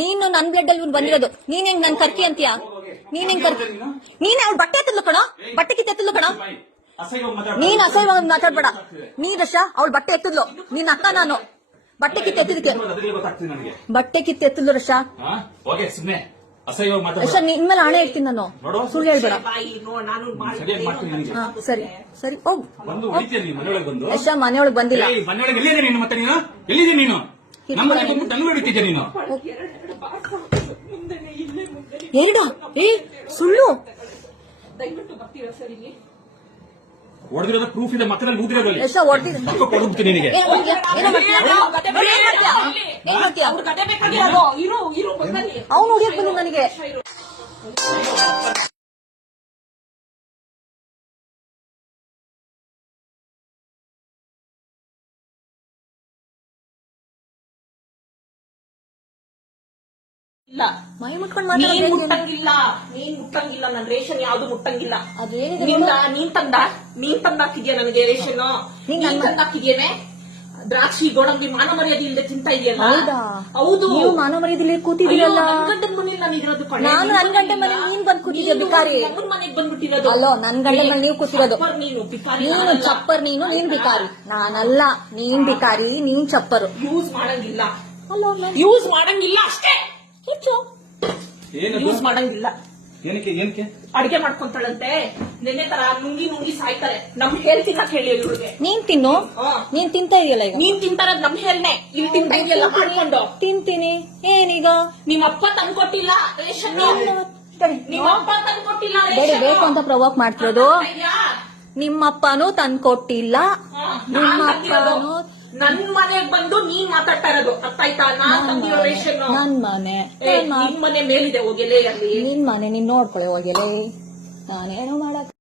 ನೀನು ನನ್ ಬ್ಲಡ್ ಅಲ್ಲಿ ಬಂದಿರೋದು. ನೀನ್ ಹೆಂಗ್ ನನ್ ಕರ್ಕಿ ಅಂತೀಯಾ? ನೀನ್ ಹೆಂಗ್ ಕರ್ಕಿ? ನೀನ್ ಅವ್ಳ ಬಟ್ಟೆ ಎತ್ತದ್ಲು ಕಣೋ, ಬಟ್ಟೆ ಕಿತ್ತು ಎತ್ತದ್ಲು ಕಣೋ. ನೀನ್ ಅಸಹ್ಯವಾಗಿ ಮಾತಾಡ್ಬೇಡ. ನೀ ರಶ ಅವಳು ಬಟ್ಟೆ ಎತ್ತದ್ಲು, ನಿನ್ನ ಅಕ್ಕ ನಾನು. ಬಟ್ಟೆ ಕಿತ್ತು ಎತ್ತಿದಕ್ಕೆ ಬಟ್ಟೆ ಕಿತ್ತು ಎತ್ತದ್ಲು ರಶ. ರಶ ನಿನ್ ಮೇಲೆ ಹಣೆ ಇಡ್ತೀನಿ ನಾನು, ಸುಳ್ಳು ಹೇಳ್ಬೇಡ. ಸರಿ ಸರಿ ಹೋಗ್. ರಶ ಮನೆಯೊಳಗೆ ಬಂದಿಲ್ಲ. ಎರಡು ಸುಳ್ಳು ಹೊಡೆದಿರೋದ ಪ್ರೂಫ್ ಇದೆ, ಮತ್ತೆ ಊದಿರೋದ್ರಲ್ಲಿ ನಿನಗೆ ಅವನು ಹೊಡಿಯಕ್ ಬಂದು ನನಗೆ. ಇಲ್ಲ ಮೈ ಮುಟ್ಕೊಂಡ್ ನೀನ್ ಮುಟ್ಟಂಗಿಲ್ಲ ನನ್ ರೇಷನ್ ಯಾವ್ದು ಮುಟ್ಟಂಗಿಲ್ಲ. ನೀನ್ ತಂದಾಕಿದ್ಯಾ ನನಗೆ ರೇಷನ್? ನೀನ್ ತಂದಾಕಿದ್ಯೇನೆ ದ್ರಾಕ್ಷಿ ಗೋಡಂಬಿ ಮಾನ ಮರ್ಯಾದೆ ಇಲ್ಲದೆ ತಿಂತಾ ಇದೆಯಲ್ಲ. ಹೌದು, ನೀವು ಮಾನ ಮರ್ಯಾದೆ ಕೂತಿದ್ದೀರಲ್ಲ. ಗಂಡನ ಮನೇಲಿ ನಾನು ಇರೋದು. ನಾನು ನನ್ ಗಂಡ ಮನೆ ನೀನ್ ಬಂದ್ ಕೂತಿದ್ಯ ಬಿಕಾರಿ. ಮನೆಗೆ ಬಂದ್ಬಿಟ್ಟಿರೋದು. ಅಲ್ಲೋ ನನ್ ಗಂಡ ಮನೆ ನೀವು ಕೂತಿರೋದು. ನೀನು ಚಪ್ಪರ್, ನೀನ್ ಬಿಕಾರಿ. ನಾನಲ್ಲ, ನೀನ್ ಬಿಕಾರಿ, ನೀನ್ ಚಪ್ಪರು. ಯೂಸ್ ಮಾಡಂಗಿಲ್ಲ. ಅಲ್ಲೋ ಯೂಸ್ ಮಾಡಂಗಿಲ್ಲ ಅಷ್ಟೇ. ಯೂಸ್ ಮಾಡಂಗಿಲ್ಲ. ಏನಕ್ಕೆ ಅಡಿಗೆ ಮಾಡ್ಕೊಂತಾಳಂತೆ. ನೆನ್ನೆ ತರ ನುಂಗಿ ಸಾಯ್ತಾರೆ. ನಮ್ ಹೇಲ್ ತಿನ್ನಕ್ ಹೇಳಿ ಇವ್ರಿಗೆ. ನೀನ್ ತಿನ್ನು. ನೀನ್ ತಿಂತಾ ಇದೆಯಲ್ಲ ಈಗ. ನೀನ್ ತಿಂತಾರದ್ ನಮ್ ಹೇಲ್ನೆ. ಇಲ್ಲಿ ತಿಂತಾ ಇದೆಯಲ್ಲ ಮಾಡ್ಕೊಂಡು. ತಿಂತೀನಿ. ಏನೀಗ? ನಿಮ್ಮಪ್ಪ ತಂದ್ಕೊಟ್ಟಿಲ್ಲ ರೇಷನ್. ನಿಮ್ಮಪ್ಪ ತಂದ್ಕೊಟ್ಟಿಲ್ಲ ಬೇಡ, ಬೇಕು ಅಂತ ಪ್ರವೋಕ್ ಮಾಡ್ತಿರೋದು. ನಿಮ್ಮಪ್ಪನೂ ತಂದ್ಕೊಟ್ಟಿಲ್ಲ. ನಿಮ್ಮಪ್ಪನೂ ನನ್ ಮನೆಗ್ ಬಂದು ನೀನ್ ಮಾತಾಡ್ತಾ ಇರೋದು. ಅರ್ಥ ಆಯ್ತಾ? ನಾನ್ ತಂದಿರೋ ರೇಷನ್ ನನ್ ಮನೆ. ನಿಮ್ ಮನೆ ಮೇಲಿದೆ ಹೋಗೆಲೆ ಅಲ್ಲಿ. ನಿನ್ ಮನೆ ನೀನ್ ನೋಡ್ಕೊಳ್ಳಿ ಹೋಗೆಲೆ. ನಾನೇನು ಮಾಡಕ್